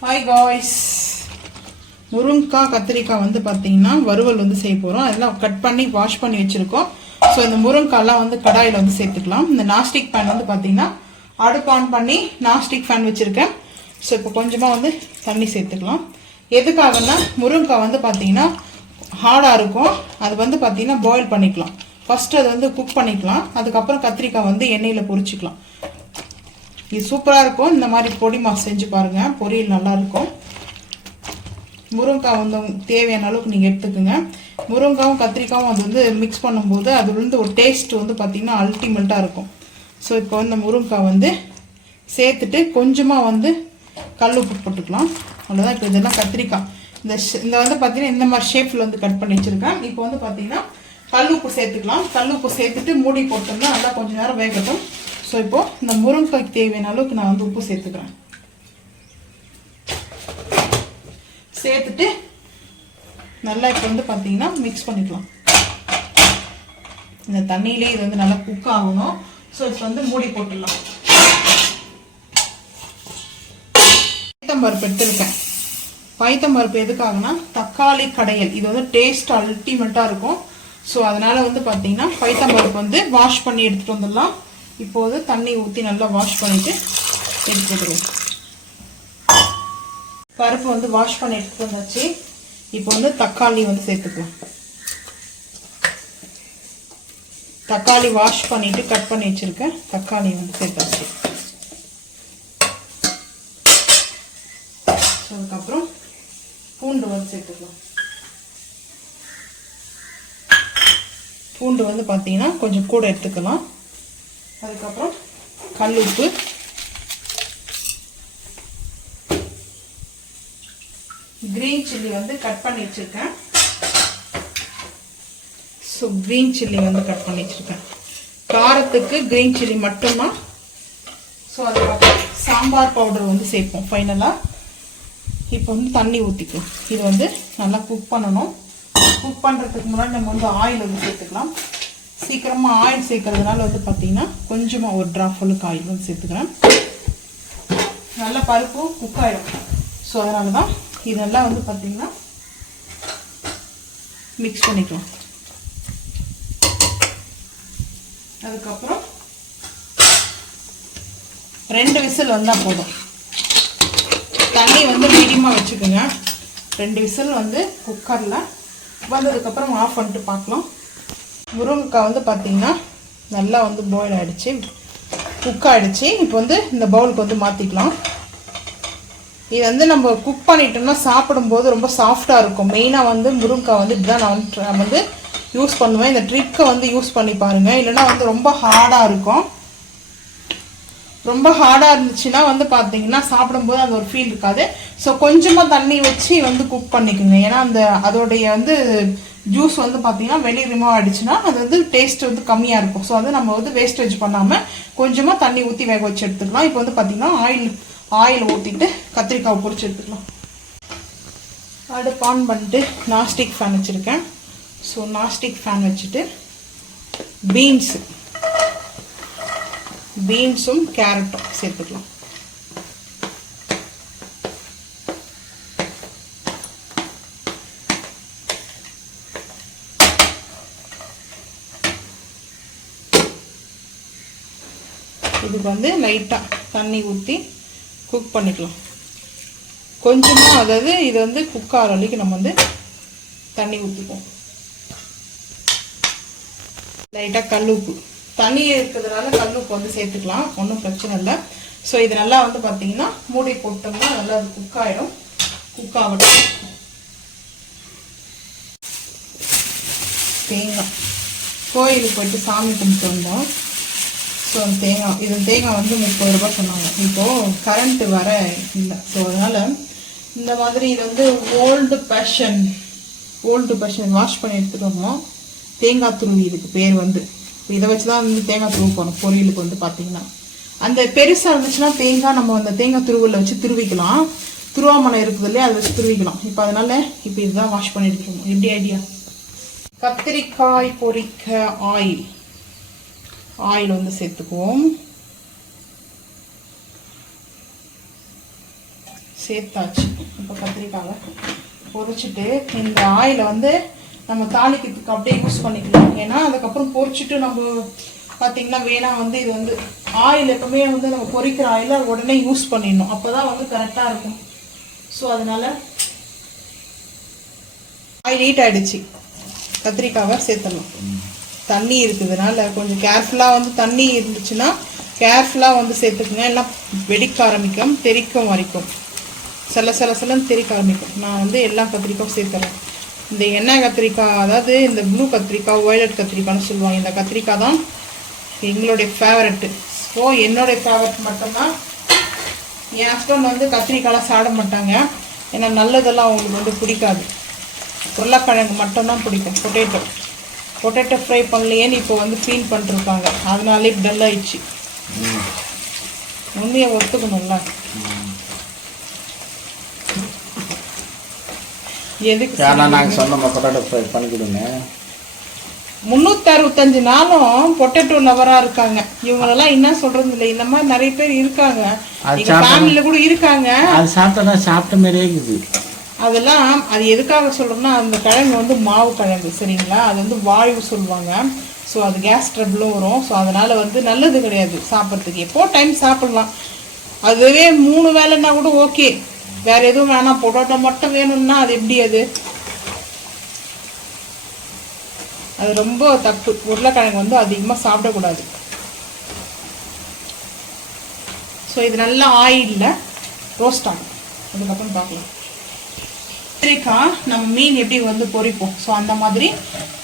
Hi guys, முருங்கைக்காய் கத்திரிக்காய் வந்து பார்த்தீங்கன்னா வறுவல் வந்து செய்ய போகிறோம். அதெல்லாம் கட் பண்ணி வாஷ் பண்ணி வச்சுருக்கோம். ஸோ இந்த முருங்கைக்காயெல்லாம் வந்து கடாயில் வந்து சேர்த்துக்கலாம். இந்த நாஸ்டிக் பேன் வந்து பார்த்தீங்கன்னா அடுப்பு ஆன் பண்ணி நாஸ்டிக் ஃபேன் வச்சுருக்கேன். ஸோ இப்போ கொஞ்சமாக வந்து தண்ணி சேர்த்துக்கலாம். எதுக்காகனா முருங்கைக்காய் வந்து பார்த்தீங்கன்னா ஹார்டாக இருக்கும். அது வந்து பார்த்தீங்கன்னா பாயில் பண்ணிக்கலாம். ஃபஸ்ட்டு அதை வந்து குக் பண்ணிக்கலாம். அதுக்கப்புறம் கத்திரிக்காய் வந்து எண்ணெயில் பொரிச்சிக்கலாம். இது சூப்பராக இருக்கும். இந்த மாதிரி பொடி மாஸ் செஞ்சு பாருங்கள், பொரியல் நல்லாயிருக்கும். முருங்கைக்காய் வந்து தேவையான அளவுக்கு நீங்கள் எடுத்துக்கோங்க. முருங்காவும் கத்திரிக்காயும் அது வந்து மிக்ஸ் பண்ணும்போது அதுலேருந்து ஒரு டேஸ்ட் வந்து பார்த்திங்கன்னா அல்டிமேட்டாக இருக்கும். ஸோ இப்போ வந்து முருங்கைக்காய் வந்து சேர்த்துட்டு கொஞ்சமாக வந்து கல் உப்பு போட்டுக்கலாம். அவ்வளோதான். இப்போ இதெல்லாம் கத்திரிக்காய் இந்த வந்து பார்த்திங்கன்னா இந்த மாதிரி ஷேப்பில் வந்து கட் பண்ணி வச்சுருக்கேன். இப்போ வந்து பார்த்திங்கன்னா கல் உப்பு சேர்த்துக்கலாம். கல் உப்பு சேர்த்துட்டு மூடி போட்டோம்னா நல்லா கொஞ்சம் நேரம் வேகட்டும். ஸோ இப்போது இந்த முருங்கைக்காய்க்கு தேவையான அளவுக்கு நான் வந்து உப்பு சேர்த்துக்கிறேன். சேர்த்துட்டு நல்லா இப்போ வந்து பார்த்தீங்கன்னா மிக்ஸ் பண்ணிக்கலாம். இந்த தண்ணியிலே இது வந்து நல்லா குக் ஆகணும். ஸோ இப்போ வந்து மூடி போட்டுடலாம். பைத்தம்பருப்பு எடுத்துருக்கேன். பைத்தம்பருப்பு எதுக்காகனா தக்காளி கடையல், இது வந்து டேஸ்ட் அல்டிமேட்டாக இருக்கும். ஸோ அதனால் வந்து பார்த்தீங்கன்னா பைத்தம்பருப்பு வந்து வாஷ் பண்ணி எடுத்துகிட்டு வந்துடலாம். இப்போது தண்ணி ஊற்றி நல்லா வாஷ் பண்ணிவிட்டு எடுத்துக்கலாம். பருப்பு வந்து வாஷ் பண்ணி எடுத்துகிட்டு வந்தாச்சு. இப்போ வந்து தக்காளி வந்து சேர்த்துக்கலாம். தக்காளி வாஷ் பண்ணிவிட்டு கட் பண்ணி வச்சுருக்கேன். தக்காளி வந்து சேர்த்தாச்சு. அதுக்கப்புறம் பூண்டு வந்து சேர்த்துக்கலாம். பூண்டு வந்து பார்த்தீங்கன்னா கொஞ்சம் கூட எடுத்துக்கலாம். அதுக்கப்புறம் கல் உப்பு, கிரீன் சில்லி வந்து கட் பண்ணி வச்சுருக்கேன். ஸோ கிரீன் சில்லி வந்து கட் பண்ணி வச்சுருக்கேன். காரத்துக்கு கிரீன் சில்லி மட்டும்தான். ஸோ அதுக்கப்புறம் சாம்பார் பவுடர் வந்து சேர்ப்போம் ஃபைனலாக. இப்போ வந்து தண்ணி ஊற்றிக்கும். இது வந்து நல்லா குக் பண்ணணும். குக் பண்ணுறதுக்கு முன்னாடி நம்ம வந்து ஆயில் வந்து சேர்த்துக்கலாம். சீக்கிரமாக ஆயில் சேர்க்கறதுனால வந்து பார்த்தீங்கன்னா கொஞ்சமாக ஒரு ட்ராப் ஃபுல்லுக்கு ஆயில் வந்து சேர்த்துக்கிறேன். நல்லா பருப்பும் குக் ஆகிடும். ஸோ அதனால தான் இதெல்லாம் வந்து பார்த்தீங்கன்னா மிக்ஸ் பண்ணிக்கலாம். அதுக்கப்புறம் 2 விசில் வந்தால் போதும். தண்ணி வந்து மீடியமாக வச்சுக்கோங்க. 2 விசில் வந்து குக்கரில் வந்ததுக்கப்புறம் ஆஃப் பண்ணிட்டு பார்க்கலாம். முருங்கைக்காய் வந்து பார்த்தீங்கன்னா நல்லா வந்து பாயில் ஆகிடுச்சு, குக் ஆகிடுச்சு. இப்போ வந்து இந்த பவுலுக்கு வந்து மாற்றிக்கலாம். இது வந்து நம்ம குக் பண்ணிட்டோம்னா சாப்பிடும்போது ரொம்ப சாஃப்டாக இருக்கும். மெயினாக வந்து முருங்கைக்காய் வந்து இப்படி தான் நான் வந்து யூஸ் பண்ணுவேன். இந்த ட்ரிக்கை வந்து யூஸ் பண்ணி பாருங்கள். இல்லைனா வந்து ரொம்ப ஹார்டாக இருக்கும். ரொம்ப ஹார்டாக இருந்துச்சுன்னா வந்து பார்த்தீங்கன்னா சாப்பிடும்போது அந்த ஒரு ஃபீல் இருக்காது. ஸோ கொஞ்சமாக தண்ணி வச்சு வந்து குக் பண்ணிக்கோங்க. ஏன்னா அந்த அதோடைய வந்து ஜூஸ் வந்து பார்த்தீங்கன்னா வெளியே ரிமூவ் ஆகிடுச்சுன்னா அது வந்து டேஸ்ட் வந்து கம்மியாக இருக்கும். ஸோ வந்து நம்ம வந்து வேஸ்டேஜ் பண்ணாமல் கொஞ்சமாக தண்ணி ஊற்றி வேக வச்சு எடுத்துக்கலாம். இப்போ வந்து பார்த்தீங்கன்னா ஆயில் ஊற்றிட்டு கத்திரிக்காய் பொரிச்சு எடுத்துக்கலாம். அடுப்பு ஆன் பண்ணிட்டு நாஸ்டிக் ஃபேன் வச்சுருக்கேன். ஸோ நாஸ்டிக் ஃபேன் வச்சுட்டு பீன்ஸும் கேரட்டும் சேர்த்துக்கலாம். இதுக்கு வந்து லைட்டாக தண்ணி ஊற்றி குக் பண்ணிக்கலாம். கொஞ்சமாக, அதாவது இது வந்து குக் ஆகிற வரைக்கும் நம்ம வந்து தண்ணி ஊற்றிப்போம். லைட்டாக கல் உப்பு, தண்ணி இருக்கிறதுனால கல் உப்பு வந்து சேர்த்துக்கலாம், ஒன்றும் பிரச்சனை இல்லை. ஸோ இது நல்லா வந்து பார்த்தீங்கன்னா மூடி போட்டோம்னா நல்லா அது குக் ஆகிடும். குக் ஆகட்டும். தேங்காய் கோயிலுக்கு போயிட்டு சாமி கும்பிட்டு வந்தோம். ஸோ தேங்காய் வந்து 30 ரூபாய் சொன்னாங்க. இப்போது கரண்ட்டு வர இல்லை. ஸோ அதனால் இந்த மாதிரி இது வந்து ஓல்டு பேஷன் வாஷ் பண்ணி எடுத்துகிட்டு வரணும். தேங்காய் துருவி இதுக்கு பேர் வந்து. இதை வச்சு தான் வந்து தேங்காய் துருவி போகணும் பொரியலுக்கு வந்து பார்த்தீங்கன்னா. அந்த பெருசாக இருந்துச்சுன்னா தேங்காய் நம்ம அந்த தேங்காய் துருவலில் வச்சு துருவிக்கலாம். துருவாமனை இருக்குது இல்லையா, அதை வச்சு துருவிக்கலாம். இப்போ அதனால் இப்போ இதுதான் வாஷ் பண்ணி எடுத்துக்கணும். எப்படி ஐடியா? கத்திரிக்காய் பொரிக்க ஆயில் வந்து சேர்த்துக்குவோம். சேர்த்தாச்சு. இப்போ கத்திரிக்காவை பொரிச்சிட்டு இந்த ஆயிலை வந்து நம்ம தாளிக்கிறதுக்கு அப்படியே யூஸ் பண்ணிக்கலாம். ஏன்னா அதுக்கப்புறம் பொரிச்சிட்டு நம்ம பார்த்தீங்கன்னா வேணாம் வந்து இது வந்து ஆயில் எப்பவுமே வந்து நம்ம பொரிக்கிற ஆயிலை உடனே யூஸ் பண்ணிடணும், அப்போ தான் வந்து கரெக்டாக இருக்கும். ஸோ அதனால ஆயில் ஹீட் ஆகிடுச்சு, கத்திரிக்காவை சேர்த்துடலாம். தண்ணி இருக்குதுனால கொஞ்சம் கேர்ஃபுல்லாக வந்து தண்ணி இருந்துச்சுன்னா கேர்ஃபுல்லாக வந்து சேர்த்துக்குங்க, எல்லாம் வெடிக்க ஆரம்பிக்கும், தெறிக்கும் வரைக்கும் சிலன்னு தெறிக்க ஆரம்பிக்கும். நான் வந்து எல்லா கத்திரிக்காயும் சேர்த்துறேன். இந்த எண்ணெய் கத்திரிக்காய், அதாவது இந்த ப்ளூ கத்திரிக்காய், வயலட் கத்திரிக்காய்னு சொல்லுவாங்க, இந்த கத்திரிக்காய் தான் எங்களுடைய ஃபேவரெட்டு. ஸோ என்னுடைய ஃபேவரெட் மட்டும்தான். என் ஹஸ்பண்ட் வந்து கத்திரிக்காயெலாம் சாப்பிட மாட்டாங்க, ஏன்னா நல்லதெல்லாம் அவங்களுக்கு வந்து பிடிக்காது. உருளைக்கிழங்கு மட்டும்தான் பிடிக்கும். பொட்டேட்டோ ஃப்ரை பண்ணலையேன்னு இப்போ வந்து ஃபீல் பண்ணிருக்காங்க, அதனாலே டல் ஆயிடுச்சு. உண்மையை ஒத்துக்கணும்ல. எதுக்கு நாங்கள் சொன்னோம் பொட்டேட்டோ ஃப்ரை பண்ணி கொடுங்க. 365 நாளும் பொட்டேட்டோ லவரா இருக்காங்க இவங்களெல்லாம். என்ன சொல்றது இல்லை, இந்த மாதிரி நிறைய பேர் இருக்காங்க, எங்க ஃபேமிலியில கூட இருக்காங்க. அது சாப்பிட்ட மாதிரியே இருக்குது. அதெல்லாம் அது எதுக்காக சொல்றோம்னா, அந்த கிழங்கு வந்து மாவு கிழங்கு, சரிங்களா? அது வந்து வாயு சொல்லுவாங்க. ஸோ அது கேஸ் ட்ரபிளும் வரும். ஸோ அதனால வந்து நல்லது கிடையாது சாப்பிட்றதுக்கு. எப்போ டைம் சாப்பிடலாம், அதுவே 3 வேலைன்னா கூட ஓகே, வேற எதுவும் வேணாம், பொட்டேட்டோ மட்டும் வேணும்னா அது எப்படி? அது ரொம்ப தப்பு. உருளைக்கிழங்கு வந்து அதிகமாக சாப்பிடக்கூடாது. ஸோ இது நல்லா ஆயிலில் ரோஸ்ட் ஆகும், அதுக்கப்புறம் பார்க்கலாம். கத்திரிக்காய் நம்ம மீன் எப்படி வந்து பொரிப்போம், ஸோ அந்த மாதிரி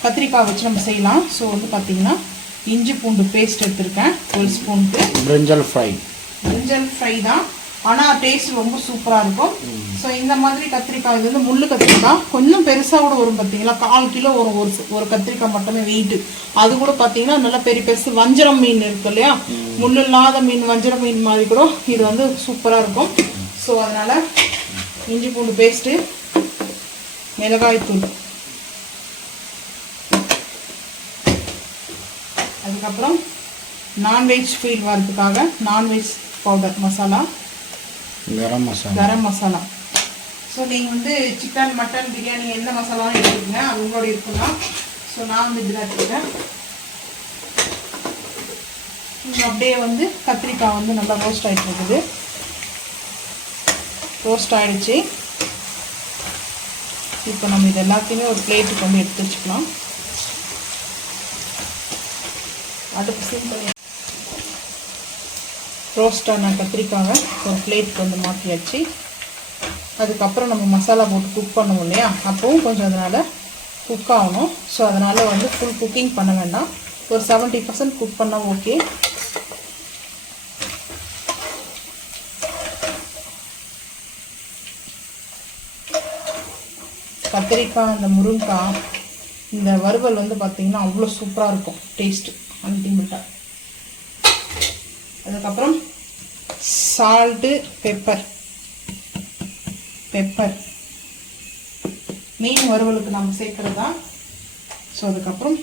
கத்திரிக்காய் வச்சு நம்ம செய்யலாம். ஸோ வந்து பார்த்தீங்கன்னா இஞ்சி பூண்டு பேஸ்ட் எடுத்திருக்கேன் 1 ஸ்பூனுக்கு. பிரிஞ்சல் ஃப்ரை தான், ஆனால் டேஸ்ட் ரொம்ப சூப்பராக இருக்கும். ஸோ இந்த மாதிரி கத்திரிக்காய், இது வந்து முள்ளு கத்திரிக்காய், கொஞ்சம் பெருசாக கூட வரும் பார்த்தீங்களா, 1/4 கிலோ வரும் ஒரு கத்திரிக்காய் மட்டுமே வெயிட்டு. அது கூட பார்த்தீங்கன்னா நல்லா பெருசு வஞ்சரம் மீன் இருக்கு இல்லையா, முள்ளு இல்லாத மீன், வஞ்சரம் மீன் மாதிரி கூட இது வந்து சூப்பராக இருக்கும். ஸோ அதனால் இஞ்சி பூண்டு பேஸ்ட்டு, மிளகாய்த்தூள், அதுக்கப்புறம் நான்வெஜ் ஃபீல் வரதுக்காக non veg powder masala, garam masala. So நீங்கள் வந்து சிக்கன், மட்டன், பிரியாணி எந்த மசாலாவும் எடுத்துக்கங்க, அது உங்களோட இருக்கலாம். ஸோ நான் வந்து இதில் எடுத்துக்கிறேன். அப்படியே வந்து கத்திரிக்காய் வந்து நல்லா ரோஸ்ட் ஆகிட்டு இருக்குது. ரோஸ்ட் ஆகிடுச்சு. இப்போ நம்ம இது எல்லாத்தையுமே ஒரு பிளேட்டுக்கு வந்து எடுத்து வச்சுக்கலாம். அடுப்பு சிம்பிள். ரோஸ்டான கத்திரிக்காவை ஒரு பிளேட்டுக்கு வந்து மாற்றியாச்சு. அதுக்கப்புறம் நம்ம மசாலா போட்டு குக் பண்ணுவோம் இல்லையா, அப்போவும் கொஞ்சம் அதனால் குக் ஆகணும். ஸோ அதனால் வந்து ஃபுல் குக்கிங் பண்ண வேண்டாம், ஒரு 70% குக் பண்ணால் ஓகே. கத்திரிக்காய், இந்த முருங்கைக்காய், இந்த வறுவல் வந்து பார்த்திங்கன்னா அவ்வளோ சூப்பராக இருக்கும், டேஸ்ட்டு அல்டிமேட்டாக. அதுக்கப்புறம் சால்ட்டு, பெப்பர் மீன் வறுவலுக்கு நம்ம சேர்க்கறது தான். ஸோ அதுக்கப்புறம்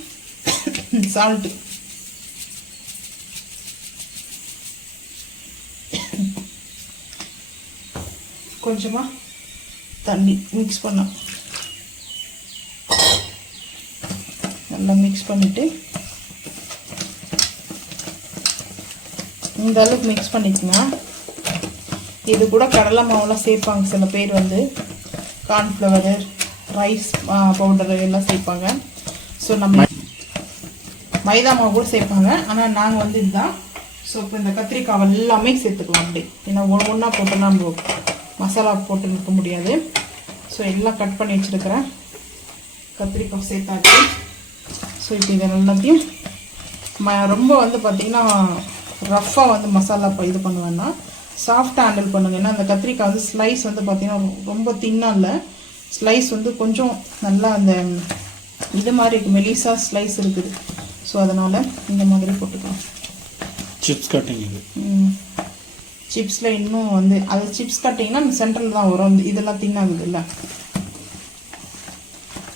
சால்ட்டு, கொஞ்சமாக தண்ணி மிக்ஸ் பண்ணோம். நல்லா மிக்ஸ் பண்ணிவிட்டு இந்த அளவுக்கு மிக்ஸ் பண்ணிக்கோங்க. இது கூட கடலை மாவுலாம் சேர்ப்பாங்க சில பேர், வந்து கார்ன்ஃப்ளவரு, ரைஸ் பவுடரு எல்லாம் சேர்ப்பாங்க. ஸோ நம்ம மைதா மாவு கூட சேர்ப்பாங்க, ஆனால் நாங்கள் வந்து இதுதான். ஸோ இப்போ இந்த கத்திரிக்காய் எல்லாமே சேர்த்துக்கலாம் அப்படி, ஏன்னா ஒன்றா போட்டோன்னா நம்ம மசாலா போட்டு நிற்க முடியாது. ஸோ எல்லாம் கட் பண்ணி வச்சுருக்கிறேன், கத்திரிக்காய் சேர்த்தாச்சு. ஸோ இப்போ இதை எல்லாத்தையும் ரொம்ப வந்து பார்த்திங்கன்னா ரஃப்பாக வந்து மசாலா இது பண்ணுவேன்னா சாஃப்டாக ஹேண்டில் பண்ணுங்க. ஏன்னா அந்த கத்திரிக்காய் வந்து ஸ்லைஸ் வந்து பார்த்திங்கன்னா ரொம்ப தின்னாக இல்லை, ஸ்லைஸ் வந்து கொஞ்சம் நல்லா அந்த இது மாதிரி இருக்குது, மெலிசா ஸ்லைஸ் இருக்குது. ஸோ அதனால் இந்த மாதிரி போட்டுக்கலாம். சிப்ஸ் கட்டிங் இது சிப்ஸில் இன்னும் வந்து அது சிப்ஸ் கட்டிங்னா சென்ட்ரல் தான் வரும், இதெல்லாம் தின்னாகுது இல்லை,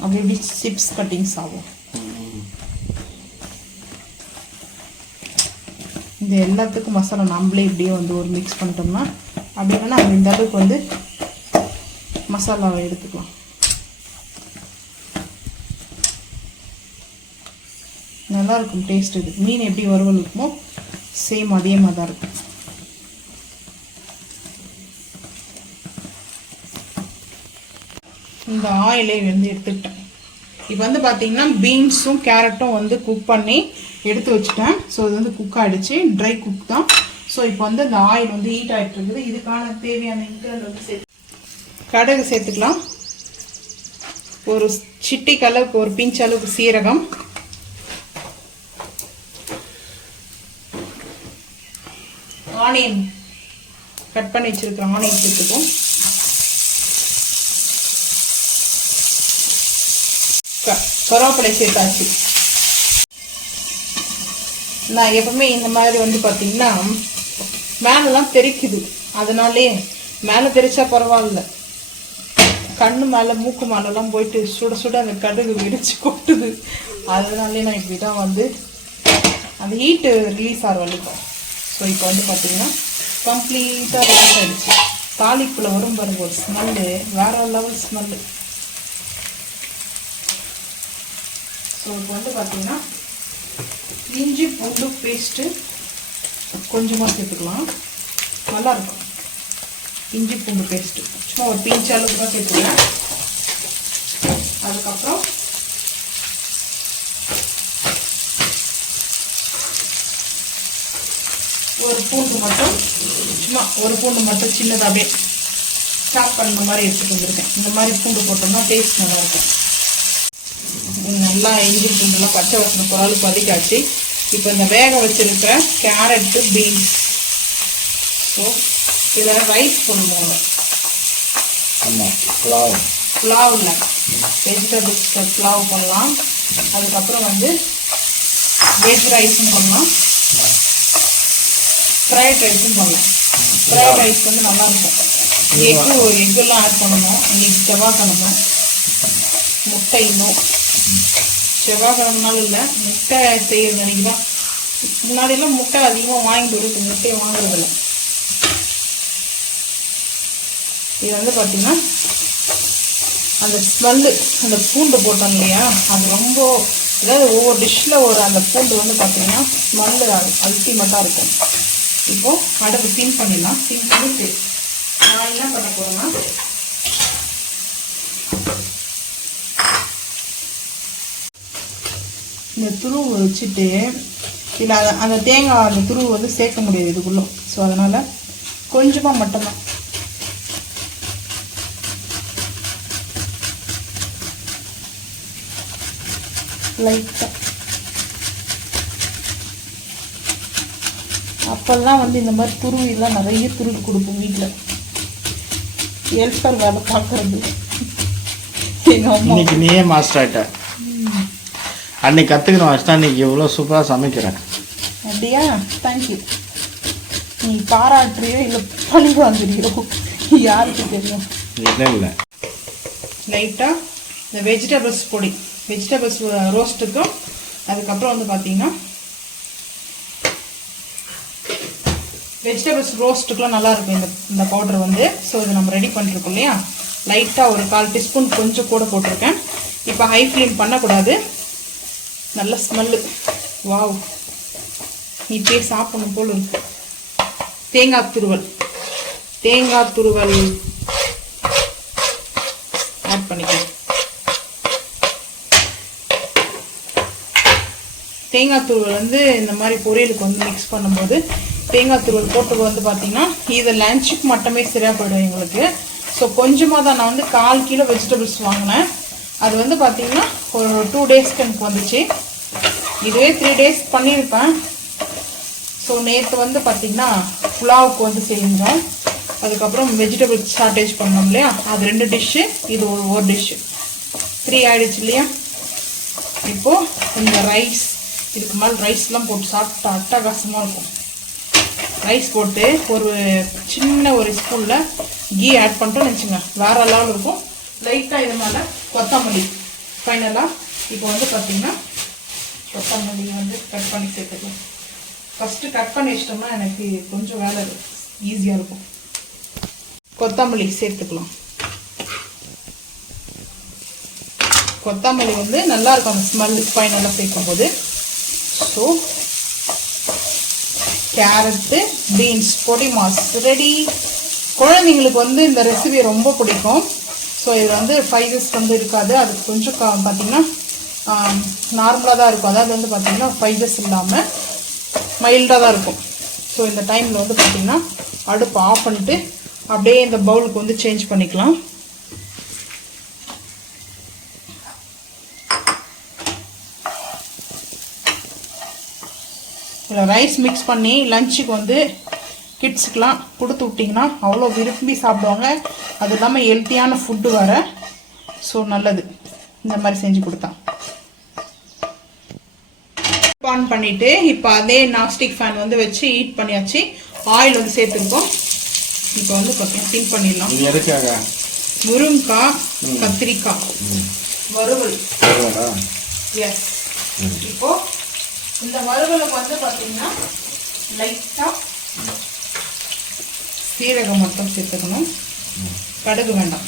அப்படி இப்படி சிப்ஸ் கட்டிங்ஸ் ஆகும். இது எல்லாத்துக்கும் மசாலா நம்மளே இப்படியே வந்து ஒரு மிக்ஸ் பண்ணிட்டோம்னா, அப்படின்னா நம்ம இந்த அளவுக்கு வந்து மசாலாவை எடுத்துக்கலாம். நல்லா இருக்கும் டேஸ்ட். இது மீன் எப்படி வறுவல் இருக்குமோ சேம் அதே மாதிரி தான் இருக்கும். இந்த ஆயிலே வந்து எடுத்துக்கிட்டேன். இப்போ வந்து பார்த்தீங்கன்னா பீன்ஸும் கேரட்டும் வந்து குக் பண்ணி எடுத்து வச்சுட்டேன். ஸோ இது வந்து குக் ஆகிடுச்சு, ட்ரை குக் தான். ஸோ இப்போ வந்து இந்த ஆயில் வந்து ஹீட் ஆகிட்டு இருக்குது. இதுக்கான தேவையான இன்க்ரீடியன்ட் வந்து கடுகு சேர்த்துக்கலாம். ஒரு சிட்டிக்கு அளவுக்கு, ஒரு பிஞ்ச் அளவுக்கு சீரகம், ஆனியன் கட் பண்ணி வச்சிருக்கிற ஆனியன் சேர்த்துக்கும், கருவேப்பிலை சேர்த்தாச்சு. நான் எப்பவுமே இந்த மாதிரி வந்து பார்த்தீங்கன்னா மேலெல்லாம் தெரிக்குது, அதனாலே மேலே தெரிச்சா பரவாயில்ல, கண்ணு மேலே மூக்கு மேலெல்லாம் போயிட்டு சுட சுட அந்த கடுகு வெடிச்சு கொட்டுது. அதனாலே நான் இப்படி தான் வந்து அந்த ஹீட்டு ரிலீஸ் ஆகிற வரைக்கும். ஸோ இப்போ வந்து பார்த்தீங்கன்னா கம்ப்ளீட்டாக ரிலீஸ் ஆகிடுச்சு. தாளிப்பில் வரும் பாருங்க ஒரு ஸ்மெல்லு, வேற லெவல் ஸ்மெல்லு. ஸோ இப்போ வந்து பார்த்தீங்கன்னா இஞ்சி பூண்டு பேஸ்ட்டு கொஞ்சமாக சேர்த்துக்கலாம். நல்லாயிருக்கும் இஞ்சி பூண்டு பேஸ்ட்டு. சும்மா ஒரு பிஞ்ச் அளவுக்கு தான் சேர்த்துக்கலாம். அதுக்கப்புறம் ஒரு பூண்டு மட்டும், சும்மா ஒரு பூண்டு மட்டும் சின்னதாகவே சாப் பண்ணுற மாதிரி எடுத்துகிட்டு வந்துருக்கேன். இந்த மாதிரி பூண்டு போட்டோம்னா டேஸ்ட் நல்லாயிருக்கும். நல்லா இஞ்சி பூண்டுலாம் பச்சை வாசனை பொருள் பதிக்காச்சு. இப்போ இந்த வேக வச்சிருக்கிற கேரட்டு, பீன்ஸ், ஸோ இதில் ரைஸ் பண்ணுவோம். புலாவில் வெஜிடபிள்ஸ் புலாவ் பண்ணலாம். அதுக்கப்புறம் வந்து வெஜ் ரைஸும் பண்ணலாம், ஃப்ரைட் ரைஸும் பண்ணலாம். ஃப்ரைட் ரைஸ் வந்து நல்லாயிருக்கும். எக்கெல்லாம் ஆட் பண்ணணும். இன்னைக்கு செவ்வாய்க்கிழமை, முட்டை இன்னும் செவ்வாய்க்கிழமைனாலும் இல்லை, முட்டை செய்கிறது அன்றைக்கி தான். முன்னாடியெல்லாம் முட்டை அதிகமாக வாங்கிட்டு வருது, முட்டையை வாங்குறதில்ல. இது வந்து பார்த்திங்கன்னா அந்த ஸ்மெல்லு, அந்த பூண்டு போட்டோம் இல்லையா, அது ரொம்ப, அதாவது ஒவ்வொரு டிஷ்ஷில் ஒரு அந்த பூண்டு வந்து பார்த்திங்கன்னா ஸ்மெல்லு அல்டிமேட்டாக இருக்கும். இப்போது அடுப்பு சீன் பண்ணிடலாம். சீன் பண்ணிட்டு நான் என்ன பண்ண போகிறேன்னா, இந்த துருவு வச்சுட்டு இல்லை அந்த தேங்காய் அந்த துருவு வந்து சேர்க்க முடியாது இதுக்குள்ளே. ஸோ அதனால் கொஞ்சமாக மட்டும்தான் லைட்டாக. அப்போல்லாம் வந்து இந்த மாதிரி துருவிலாம் நிறைய துருவி கொடுப்போம் வீட்டில். ஹெல்ப்பர் வேலை பார்க்கறது. இன்னைக்கு நீயே மாஸ்டர் ஆகிட்ட. அன்னைக்கு கற்றுக்கணும் வச்சுட்டா இன்னைக்கு எவ்வளோ சூப்பராக சமைக்கிறேன். அப்படியா? தேங்க்யூ. நீ பாராட்டுறியோ இல்லை பழி வாங்குறியோ யாருக்கு தெரியும். இல்லை லைட்டாக இந்த வெஜிடபிள்ஸ் பொடி, வெஜிடபிள்ஸ் ரோஸ்ட்டுக்கும், அதுக்கப்புறம் வந்து பார்த்தீங்கன்னா வெஜிடபிள்ஸ் ரோஸ்ட்டுக்குலாம் நல்லாயிருக்கும் இந்த பவுடர் வந்து. ஸோ இது நம்ம ரெடி பண்ணிருக்கோம் இல்லையா, லைட்டாக ஒரு 1/4 டீஸ்பூன் கொஞ்சம் கூட போட்டிருக்கேன். இப்போ ஹை ஃப்ளேம் பண்ணக்கூடாது. நல்ல ஸ்மெல்லு, வாவ், இப்படியே சாப்பிடணும் போல் இருக்கு. தேங்காய் துருவல் ஆட் பண்ணிக்கலாம். தேங்காய் துருவல் வந்து இந்த மாதிரி பொரியலுக்கு வந்து மிக்ஸ் பண்ணும்போது தேங்காய் துருவல் போட்டு வந்து பார்த்தீங்கன்னா இது லஞ்சுக்கு மட்டுமே சரியாக போயிடும் எங்களுக்கு. ஸோ கொஞ்சமாக தான், நான் வந்து 1/4 கிலோ வெஜிடபிள்ஸ் வாங்கினேன். அது வந்து பார்த்தீங்கன்னா ஒரு 2 டேஸ்க்கு எனக்கு வந்துச்சு. இதுவே 3 டேஸ் பண்ணியிருப்பேன். ஸோ நேற்று வந்து பார்த்திங்கன்னா புலாவுக்கு வந்து செஞ்சோம். அதுக்கப்புறம் வெஜிடபிள் ஷார்ட்டேஜ் பண்ணோம் இல்லையா, அது 2 டிஷ்ஷு, இது ஒரு டிஷ்ஷு, 3 ஆகிடுச்சு இல்லையா. இப்போது இந்த ரைஸ், இதுக்கு மேலே ரைஸ்லாம் போட்டு சாப்பிட்டா அட்டகாசமாக இருக்கும். ரைஸ் போட்டு ஒரு சின்ன ஒரு ஸ்பூனில் கீ ஆட் பண்ணிட்டோம்னு வச்சுங்க, வேறு லெவல் இருக்கும். லைட்டாக இது மேலே கொத்தமல்லி ஃபைனலாக. இப்போ வந்து பார்த்திங்கன்னா கொத்தமல்லி வந்து கட் பண்ணி சேர்த்துக்கலாம். ஃபஸ்ட்டு கட் பண்ணி வச்சிட்டோம்னா எனக்கு கொஞ்சம் வேலை ஈஸியாக இருக்கும். கொத்தமல்லி சேர்த்துக்கலாம். கொத்தமல்லி வந்து நல்லா இருக்கும் அந்த ஸ்மெல் ஃபைனலாக சேர்க்கும் போது. ஸோ கேரட்டு, பீன்ஸ் பொடி மாஸ் ரெடி. குழந்தைங்களுக்கு வந்து இந்த ரெசிபி ரொம்ப பிடிக்கும். ஸோ இது வந்து ஸ்பைசஸ் வந்து இருக்காது, அது கொஞ்சம் பார்த்திங்கன்னா நார்மலாக தான் இருக்கும். அதாவது வந்து பார்த்திங்கன்னா ஸ்பைசஸ் இல்லாமல் மைல்டாக தான் இருக்கும். ஸோ இந்த டைமில் வந்து பார்த்திங்கன்னா அடுப்பு ஆஃப் பண்ணிட்டு அப்படியே இந்த பவுலுக்கு வந்து சேஞ்ச் பண்ணிக்கலாம். இதில் ரைஸ் மிக்ஸ் பண்ணி லஞ்சுக்கு வந்து கிட்ஸுக்கெலாம் கொடுத்து விட்டிங்கன்னா அவ்வளோ விரும்பி சாப்பிடுவாங்க. அது இல்லாமல் ஹெல்த்தியான ஃபுட்டு வர. ஸோ நல்லது இந்த மாதிரி செஞ்சு கொடுத்தா. ஆன் பண்ணிவிட்டு இப்போ அதே நான்ஸ்டிக் ஃபேன் வந்து வச்சு ஹீட் பண்ணியாச்சு. ஆயில் வந்து சேர்த்துருக்கோம். இப்போ வந்து பார்த்தீங்கன்னா திங்க் பண்ணிடலாம். முருங்கைக்காய், கத்திரிக்காய் வறுவல். எஸ். இப்போ இந்த வறுவலுக்கு வந்து பார்த்தீங்கன்னா லைட்டாக சீரகம் மட்டும் சேர்த்துக்கணும், கடுகு வேண்டாம்.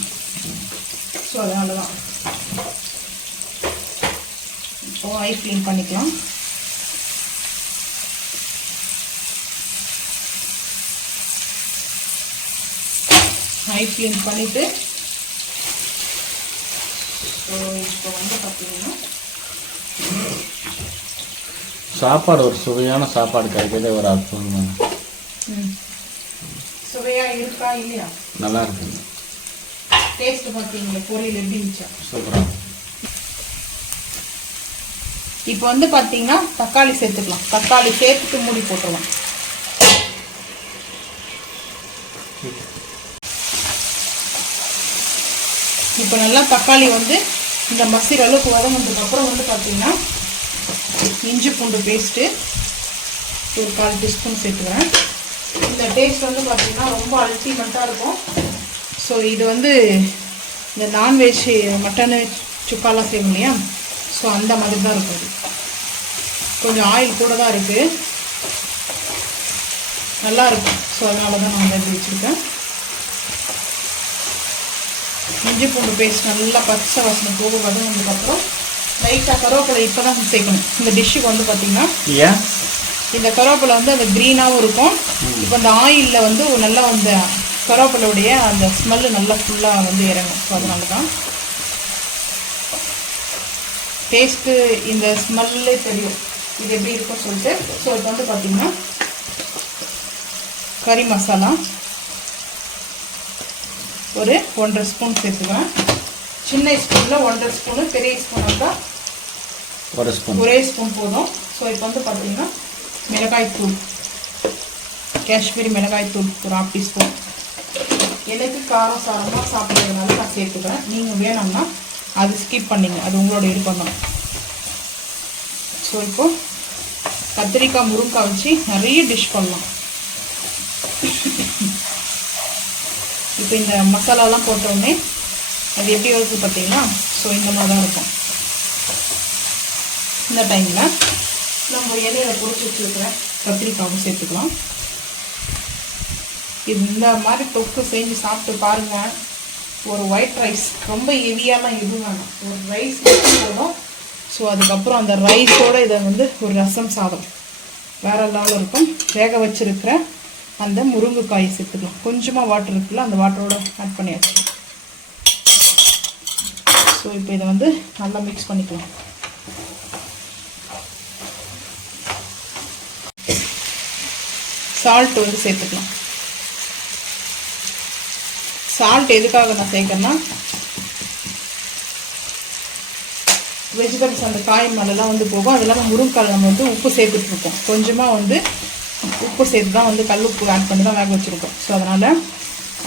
ஸோ அதனால தான் இப்போ ஐ க்ளீன் பண்ணிக்கலாம். ஐ க்ளீன் பண்ணிவிட்டு ஸோ இப்போ வந்து பார்த்தீங்கன்னா சாப்பாடு ஒரு சுவையான சாப்பாடு கிடைக்கிறதே ஒரு அற்புதம். சுவையா இருக்கா இல்லையா? நல்லா இருக்கு. டேஸ்ட் பார்த்தீங்களா பொரியல் எப்படி இருந்துச்சா? சூப்பரா. இப்போ வந்து பார்த்தீங்கன்னா தக்காளி சேர்த்துக்கலாம். தக்காளி சேர்த்துட்டு மூடி போட்டுருவோம். இப்போ நல்லா தக்காளி வந்து இந்த மசிற அளவுக்கு வதங்கினதுக்கப்புறம் வந்து பார்த்தீங்கன்னா இஞ்சி பூண்டு பேஸ்ட்டு ஒரு 1/4 டீஸ்பூன் சேர்த்துக்கிறேன். இந்த டேஸ்ட் வந்து பார்த்தீங்கன்னா ரொம்ப அல்டிமேட்டாக இருக்கும். ஸோ இது வந்து இந்த நான்வெஜ் மட்டனு சுக்காலாம் செய்வோம் இல்லையா, ஸோ அந்த மாதிரி தான் இருக்கும். இது கொஞ்சம் ஆயில் கூட தான் இருக்குது, நல்லா இருக்கும். ஸோ அதனால தான் நான் எடுத்து வச்சுருக்கேன். இஞ்சி பூண்டு பேஸ்ட் நல்லா பச்சை வாசனை போக வதங்கினதுக்கப்புறம் லைட்டாக கருவேப்பிலை இப்போ தான் சேர்க்கணும். இந்த டிஷ்ஷுக்கு வந்து பார்த்தீங்கன்னா இந்த கருவேப்பிலை வந்து அந்த க்ரீனாகவும் இருக்கும். இப்போ அந்த ஆயிலில் வந்து நல்லா அந்த கருவேப்பிலையுடைய அந்த ஸ்மெல்லு நல்லா ஃபுல்லாக வந்து இறங்கும். ஸோ அதனால தான் டேஸ்ட்டு இந்த ஸ்மெல்லே தெரியும் இது எப்படி இருக்கும்னு சொல்லிட்டு. ஸோ இப்போ வந்து பார்த்திங்கன்னா கறி மசாலா ஒரு 1.5 ஸ்பூன் சேர்த்துக்குவேன். சின்ன ஸ்பூனில் 1.5 ஸ்பூனு, பெரிய ஸ்பூன் இருந்தால் 1 ஸ்பூன், ஒரே ஸ்பூன் போதும். ஸோ இப்போ வந்து பார்த்தீங்கன்னா மிளகாய்த்தூள், காஷ்மீரி மிளகாய்த்தூள் ஒரு 1/2 டீஸ்பூன். எனக்கு காரம் சாரமாக சாப்பிட்றதுனால நான் சேர்த்துக்கிறேன். நீங்கள் வேணும்னா அது ஸ்கிப் பண்ணிங்க, அது உங்களோட விருப்பம் தான். ஸோ இப்போ கத்திரிக்காய் முருங்கைக்காய் வச்சு நிறைய டிஷ் பண்ணலாம். இப்போ இந்த மசாலாலாம் போட்டோடனே அது எப்படி வருது பார்த்தீங்கன்னா, ஸோ இந்த மாதிரி தான் இருக்கும். இந்த டைமில் நம்ம இலையில் பொடிச்சு வச்சுருக்கிற கத்திரிக்காவும் சேர்த்துக்கலாம். இது இந்த மாதிரி தொக்கு செஞ்சு சாப்பிட்டு பாருங்கள். ஒரு ஒயிட் ரைஸ் ரொம்ப ஹெவியாலாம் எதுவும் வேணாம், ஒரு ரைஸ் மட்டும் போதும். ஸோ அதுக்கப்புறம் அந்த ரைஸோடு இதை வந்து ஒரு ரசம் சாதம் வேறு லெவலில் இருக்கும். வேக வச்சுருக்கிற அந்த முருங்கைக்காயை சேர்த்துக்கலாம். கொஞ்சமாக வாட்டர் இருக்குல்ல, அந்த வாட்டரோட ஆட் பண்ணியாச்சு. ஸோ இப்போ இதை வந்து நல்லா மிக்ஸ் பண்ணிக்கலாம். சால்ட் வந்து சேர்த்துக்கலாம். சால்ட் எதுக்காக நான் சேர்க்கறேன்னா, வெஜிடபிள்ஸ் அந்த காய் மேலெலாம் வந்து போகும். அது இல்லாமல் முருங்கைக்காய் நம்ம வந்து உப்பு சேர்த்துட்ருக்கோம். கொஞ்சமாக வந்து உப்பு சேர்த்து தான் வந்து கல் உப்பு ஆட் பண்ணி தான் வேக வச்சுருக்கோம். ஸோ அதனால்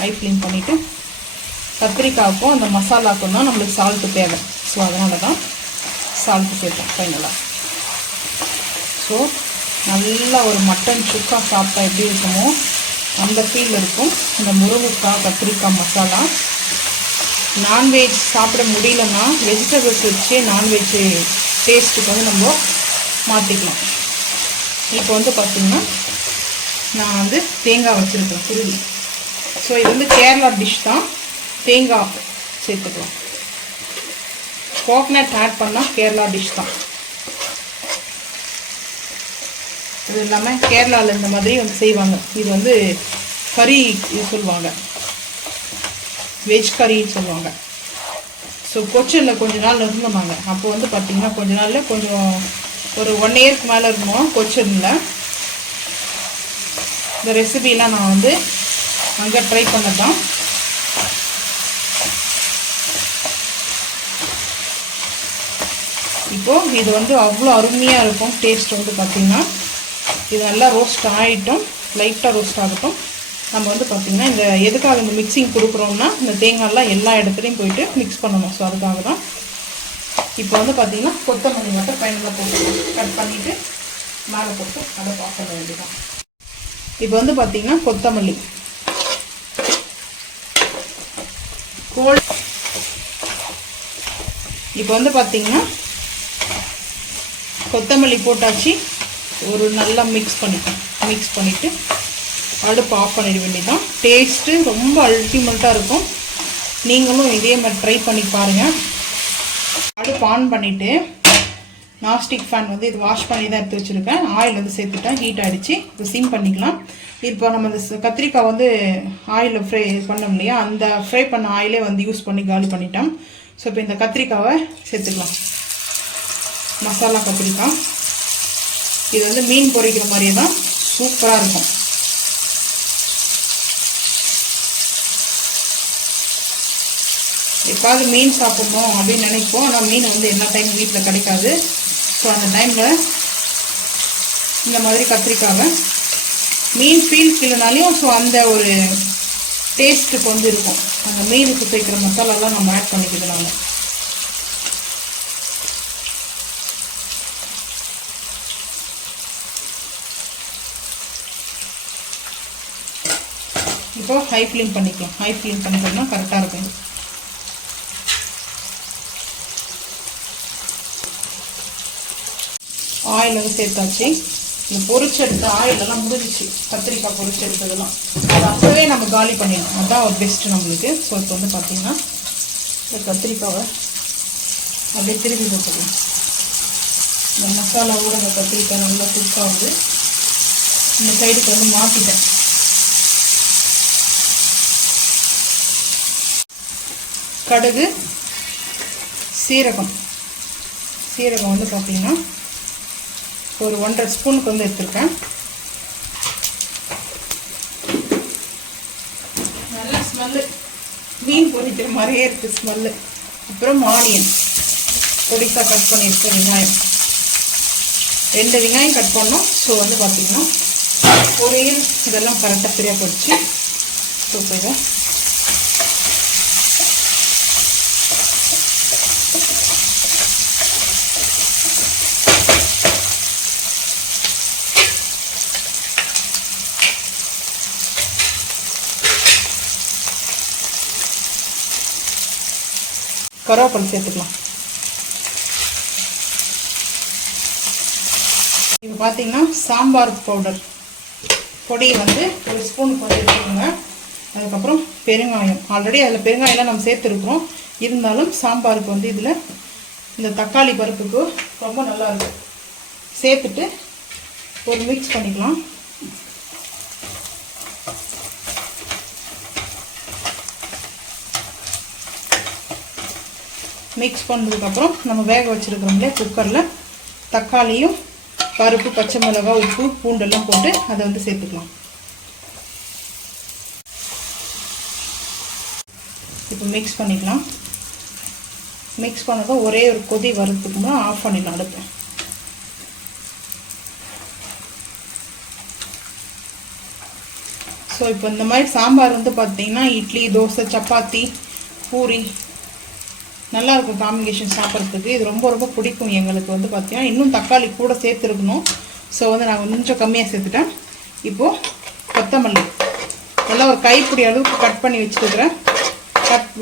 ஐ க்ளீன் பண்ணிவிட்டு கத்திரிக்காய்க்கும் அந்த மசாலாக்கும் தான் நம்மளுக்கு சால்ட்டு தேவை. ஸோ அதனால தான் சால்ட்டு சேர்த்தோம் ஃபைனலாக. ஸோ நல்லா ஒரு மட்டன் சுக்கா சாப்பிட்டா எப்படி இருக்குமோ அந்த ஃபீல் இருக்கும் இந்த முருங்கைக்காய் கத்திரிக்காய் மசாலா. நான்வெஜ் சாப்பிட முடியலன்னா வெஜிடபிள்ஸ் வச்சு நான்வெஜ் டேஸ்ட்டுக்கு வந்து நம்ம மாற்றிக்கலாம். இப்போ வந்து பார்த்திங்கன்னா நான் வந்து தேங்காய் வச்சுருக்கேன் துருவி. ஸோ இது வந்து கேரளா டிஷ் தான், தேங்காய் சேர்த்துக்கலாம். கோகனட் ஆட் பண்ணால் கேரளா டிஷ் தான். இது இல்லாமல் கேரளாவில் இந்த மாதிரி வந்து செய்வாங்க. இது வந்து கறி இது சொல்லுவாங்க, வெஜ் கறின்னு சொல்லுவாங்க. ஸோ கொச்சினில் கொஞ்ச நாள் இருந்தோம். அப்போ வந்து பார்த்திங்கன்னா கொஞ்ச நாளில் கொஞ்சம் ஒரு 1 இயர்க்கு மேலே இருந்தோம் கொச்சினில். இந்த ரெசிபிலாம் நான் வந்து அங்கே ட்ரை பண்ணதான். இப்போது இது வந்து அவ்வளோ அருமையாக இருக்கும். டேஸ்ட் வந்து பார்த்திங்கன்னா இது நல்லா ரோஸ்ட் ஆகிட்டும், லைட்டாக ரோஸ்ட் ஆகட்டும். நம்ம வந்து பார்த்திங்கன்னா இந்த எதுக்காக இந்த மிக்சிங் கொடுக்குறோம்னா இந்த தேங்காயெல்லாம் எல்லா இடத்துலையும் போயிட்டு மிக்ஸ் பண்ணணும். ஸோ அதுக்காக தான். இப்போ வந்து பார்த்திங்கன்னா கொத்தமல்லி மட்டும் ஃபைனலாக போட்டு கட் பண்ணிவிட்டு மேலே போட்டு அதை பார்க்க வேண்டியதான். இப்போ வந்து பார்த்திங்கன்னா கொத்தமல்லி இப்போ வந்து பார்த்திங்கன்னா கொத்தமல்லி போட்டாச்சு. ஒரு நல்லா மிக்ஸ் பண்ணிவிட்டு அடுப்பு ஆஃப் பண்ணிட வேண்டியதான். டேஸ்ட்டு ரொம்ப அல்டிமேட்டாக இருக்கும். நீங்களும் இதே மாதிரி ட்ரை பண்ணி பாருங்கள். அடுப்பு ஆன் பண்ணிவிட்டு நாஸ்டிக் ஃபேன் வந்து இது வாஷ் பண்ணி தான் எடுத்து வச்சுருக்கேன். ஆயில் வந்து சேர்த்துட்டேன், ஹீட் ஆகிடுச்சு. இது சிம் பண்ணிக்கலாம். இப்போ நம்ம இந்த கத்திரிக்காய் வந்து ஆயிலில் ஃப்ரை பண்ணோம் இல்லையா, அந்த ஃப்ரை பண்ண ஆயிலே வந்து யூஸ் பண்ணி காலி பண்ணிட்டோம். ஸோ இப்போ இந்த கத்திரிக்காவை சேர்த்துக்கலாம். மசாலா கத்திரிக்காய் இது வந்து மீன் பொரிக்கிற மாதிரியே தான் சூப்பராக இருக்கும். எப்பாவது மீன் சாப்பிட்ணும் அப்படின்னு நினைப்போம். ஆனால் மீன் வந்து எல்லா டைமும் வீட்டில் கிடைக்காது. ஸோ அந்த டைமில் இந்த மாதிரி கத்திரிக்காவை மீன் ஃபீல் இல்லைனாலையும் ஸோ அந்த ஒரு டேஸ்ட்டுக்கு வந்து இருக்கும். அந்த மீனுக்கு சேர்க்குற மசாலாலாம் நம்ம ஆட் பண்ணிக்கிறதுனால. இப்போ ஹை ஃப்ளேம் பண்ணிக்கலாம். ஹை ஃப்ளேம் பண்ணிட்டோம்னா கரெக்டாக இருக்கும். ஆயில் வந்து சேர்த்தாச்சு. இந்த பொரிச்செடுத்த ஆயிலெல்லாம் முடிஞ்சிச்சு. கத்திரிக்காய் பொரிச்செடுத்ததெல்லாம் அது அப்போவே நம்ம காலி பண்ணிடணும். அதுதான் ஒரு பெஸ்ட்டு நம்மளுக்கு. ஸோ இப்போ வந்து பார்த்திங்கன்னா இந்த கத்திரிக்காவை அப்படியே திருப்பி போட்டுக்கலாம். இந்த மசாலாவோட இந்த கத்திரிக்காய் நல்லா குக் ஆகுது. இந்த சைடுக்கு வந்து மாற்றிட்டேன். கடுகு, சீரகம் வந்து பார்த்திங்கன்னா ஒரு 1.5 ஸ்பூனுக்கு வந்து எடுத்துருக்கேன். நல்லா ஸ்மெல்லு, மீன் பொரிக்கிற மாதிரியே இருக்குது ஸ்மெல்லு. அப்புறம் ஆனியன் பொடிசாக கட் பண்ணியிருக்க வெங்காயம், 2 வெங்காயம் கட் பண்ணோம். ஸோ வந்து பார்த்திங்கன்னா பொரியல் இதெல்லாம் கரெக்டாக சரியாக போயிடுச்சு. சூப்பராக கருவேப்பிலை சேர்த்துக்கலாம். இப்போ பார்த்தீங்கன்னா சாம்பார் பவுடர் பொடி வந்து 1 ஸ்பூனுக்கு வந்து எடுத்துக்கோங்க. அதுக்கப்புறம் பெருங்காயம், ஆல்ரெடி அதில் பெருங்காயம்லாம் நம்ம சேர்த்துருக்குறோம். இருந்தாலும் சாம்பாருக்கு வந்து இதில் இந்த தக்காளி பருப்புக்கு ரொம்ப நல்லாயிருக்கும். சேர்த்துட்டு ஒரு மிக்ஸ் பண்ணிக்கலாம். மிக்ஸ் பண்ணதுக்கப்புறம் நம்ம வேக வச்சுருக்கிறோம்லே குக்கரில் தக்காளியும் பருப்பு, பச்சை மிளகாய், உப்பு, பூண்டெல்லாம் போட்டு அதை வந்து சேர்த்துக்கலாம். இப்போ மிக்ஸ் பண்ணிக்கலாம். மிக்ஸ் பண்ணதும் ஒரே ஒரு கொதி வரதுக்கு தான் ஆஃப் பண்ணிடலாம் அடுப்பு. ஸோ இப்போ இந்த மாதிரி சாம்பார் வந்து பார்த்திங்கன்னா இட்லி, தோசை, சப்பாத்தி, பூரி நல்லாயிருக்கும் காம்பினேஷன் சாப்பிட்றதுக்கு. இது ரொம்ப ரொம்ப பிடிக்கும் எங்களுக்கு. வந்து பார்த்திங்கன்னா இன்னும் தக்காளி கூட சேர்த்துருக்கணும். ஸோ வந்து நான் கொஞ்சம் கம்மியாக சேர்த்துட்டேன். இப்போது கொத்தமல்லி எல்லாம் ஒரு கைப்பிடி அளவுக்கு கட் பண்ணி வச்சுருக்கிறேன்.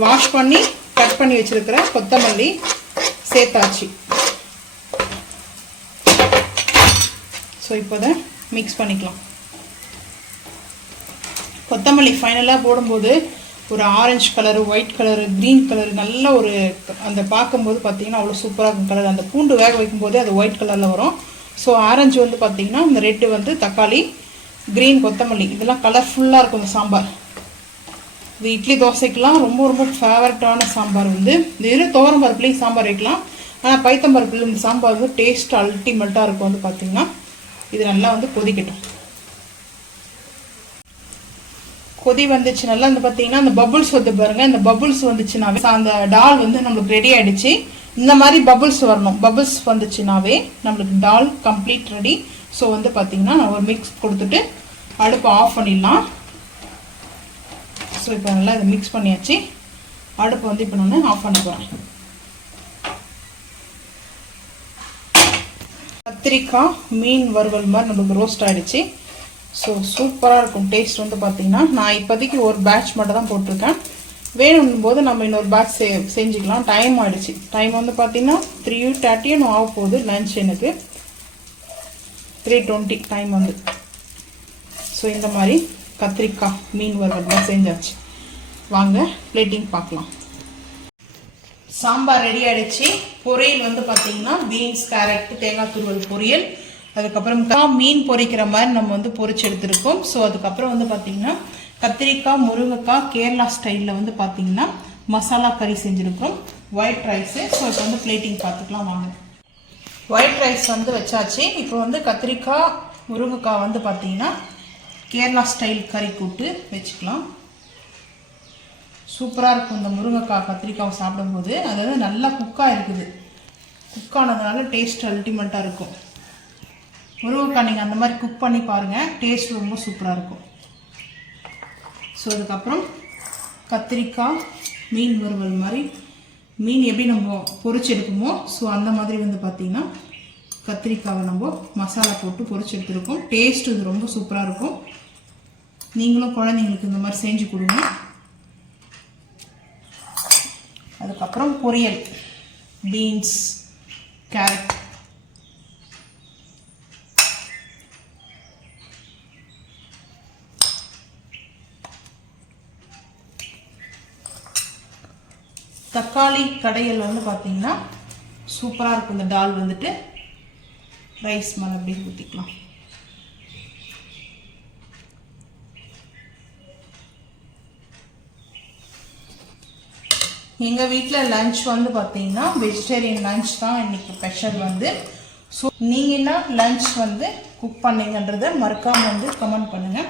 வாஷ் பண்ணி கட் பண்ணி வச்சுருக்கிற கொத்தமல்லி சேர்த்தாச்சு. ஸோ இப்போ தான் மிக்ஸ் பண்ணிக்கலாம். கொத்தமல்லி ஃபைனலாக போடும்போது ஒரு orange colour, white colour, green colour, நல்ல ஒரு அந்த பார்க்கும்போது பார்த்தீங்கன்னா அவ்வளோ சூப்பராக இருக்கும் கலர். அந்த பூண்டு வேக வைக்கும்போதே அது ஒயிட் கலரில் வரும். ஸோ ஆரஞ்சு வந்து பார்த்தீங்கன்னா இந்த ரெட்டு வந்து தக்காளி, க்ரீன் கொத்தமல்லி, இதெல்லாம் கலர்ஃபுல்லாக இருக்கும் இந்த சாம்பார். இது இட்லி தோசைக்கெலாம் ரொம்ப ரொம்ப ஃபேவரட்டான சாம்பார் வந்து. இது துவரம் பருப்புலேயும் சாம்பார் வைக்கலாம், ஆனால் பைத்தம்பருப்புல இந்த சாம்பார் வந்து டேஸ்ட் அல்டிமேட்டாக இருக்கும் வந்து பார்த்திங்கன்னா. இது நல்லா வந்து கொதிக்கட்டும். கொதி வந்துச்சு நல்லா வந்து பார்த்தீங்கன்னா அந்த பபுள்ஸ் வந்து பாருங்கள். இந்த பபுள்ஸ் வந்துச்சுனாவே அந்த டால் வந்து நம்மளுக்கு ரெடி ஆகிடுச்சு. இந்த மாதிரி பபுள்ஸ் வரணும். பபுள்ஸ் வந்துச்சுனாவே நம்மளுக்கு டால் கம்ப்ளீட் ரெடி. ஸோ வந்து பார்த்தீங்கன்னா நான் ஒரு மிக்ஸ் கொடுத்துட்டு அடுப்பை ஆஃப் பண்ணிடலாம். ஸோ இப்போ நல்லா இதை மிக்ஸ் பண்ணியாச்சு. அடுப்பு வந்து இப்போ நான் ஆஃப் பண்ண போகிறேன். கத்திரிக்காய் மீன் வறுவல் மாதிரி நம்மளுக்கு ரோஸ்ட் ஆகிடுச்சு. ஸோ சூப்பராக இருக்கும். டேஸ்ட் வந்து பார்த்திங்கன்னா நான் இப்போதைக்கு ஒரு பேட்ச் மட்டும் தான் போட்டிருக்கேன். வேணும் போது நம்ம இன்னொரு பேட்ச் செஞ்சுக்கலாம். டைம் ஆகிடுச்சு. டைம் வந்து பார்த்திங்கன்னா 3:30 ஆக போகுது. லன்ச் எனக்கு 3:20 டைம் வந்து. ஸோ இந்த மாதிரி கத்திரிக்காய் மீன் வறுவல் செஞ்சாச்சு. வாங்க பிளேட்டிங் பார்க்கலாம். சாம்பார் ரெடி ஆகிடுச்சு. பொரியல் வந்து பார்த்திங்கன்னா பீன்ஸ், கேரட், தேங்காய் துருவல் பொரியல். அதுக்கப்புறம் மீன் பொரிக்கிற மாதிரி நம்ம வந்து பொரிச்சு எடுத்துருக்கோம். ஸோ அதுக்கப்புறம் வந்து பார்த்திங்கன்னா கத்திரிக்காய், முருங்கைக்காய் கேரளா ஸ்டைலில் வந்து பார்த்திங்கன்னா மசாலா கறி செஞ்சுருக்கோம். White rice. ஸோ இப்போ வந்து பிளேட்டிங் பார்த்துக்கலாம் வாங்க. ஒயிட் ரைஸ் வந்து வச்சாச்சு. இப்போ வந்து கத்திரிக்காய், முருங்கைக்காய் வந்து பார்த்திங்கன்னா கேரளா ஸ்டைல் கறி கூட்டு வச்சுக்கலாம். சூப்பராக இருக்கும் இந்த முருங்கைக்காய் கத்திரிக்காவை சாப்பிடும்போது. அதாவது நல்லா குக்காக இருக்குது. குக்கானதுனால டேஸ்ட் அல்டிமேட்டாக இருக்கும். முருங்கைக்காய் நீங்கள் அந்த மாதிரி குக் பண்ணி பாருங்கள். டேஸ்ட் ரொம்ப சூப்பராக இருக்கும். ஸோ அதுக்கப்புறம் கத்திரிக்காய் மீன் வறுவல் மாதிரி மீன் எப்படி நம்ம பொரிச்சு எடுப்போமோ ஸோ அந்த மாதிரி வந்து பார்த்திங்கன்னா கத்திரிக்காவை நம்ம மசாலா போட்டு பொரிச்சு எடுத்துருக்கோம். டேஸ்ட் இது ரொம்ப சூப்பராக இருக்கும். நீங்களும் குழந்தைங்களுக்கு இந்த மாதிரி செஞ்சு கொடுங்க. அதுக்கப்புறம் பொரியல் பீன்ஸ், கேரட், தக்காளி கடையில் வந்து பார்த்தீங்கன்னா சூப்பராக இருக்கும். இந்த டால் வந்துட்டு ரைஸ் மேலே அப்படியே ஊற்றிக்கலாம். எங்கள் வீட்டில் லன்ச் வந்து பார்த்தீங்கன்னா வெஜிடேரியன் லன்ச் தான் இன்றைக்கி ஸ்பெஷல் வந்து. ஸோ நீங்கள் என்ன லன்ச் வந்து குக் பண்ணுங்கன்றதை மறக்காமல் வந்து கமெண்ட் பண்ணுங்கள்.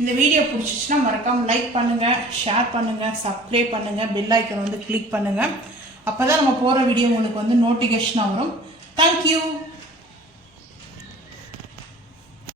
இந்த வீடியோ பிடிச்சிச்சின்னா மறக்காமல் லைக் பண்ணுங்கள், ஷேர் பண்ணுங்கள், சப்ஸ்கிரைப் பண்ணுங்கள், பெல் ஐக்கன் வந்து கிளிக் பண்ணுங்கள். அப்போ தான் நம்ம போகிற வீடியோ உங்களுக்கு வந்து நோட்டிஃபிகேஷனாக வரும். தேங்க்யூ.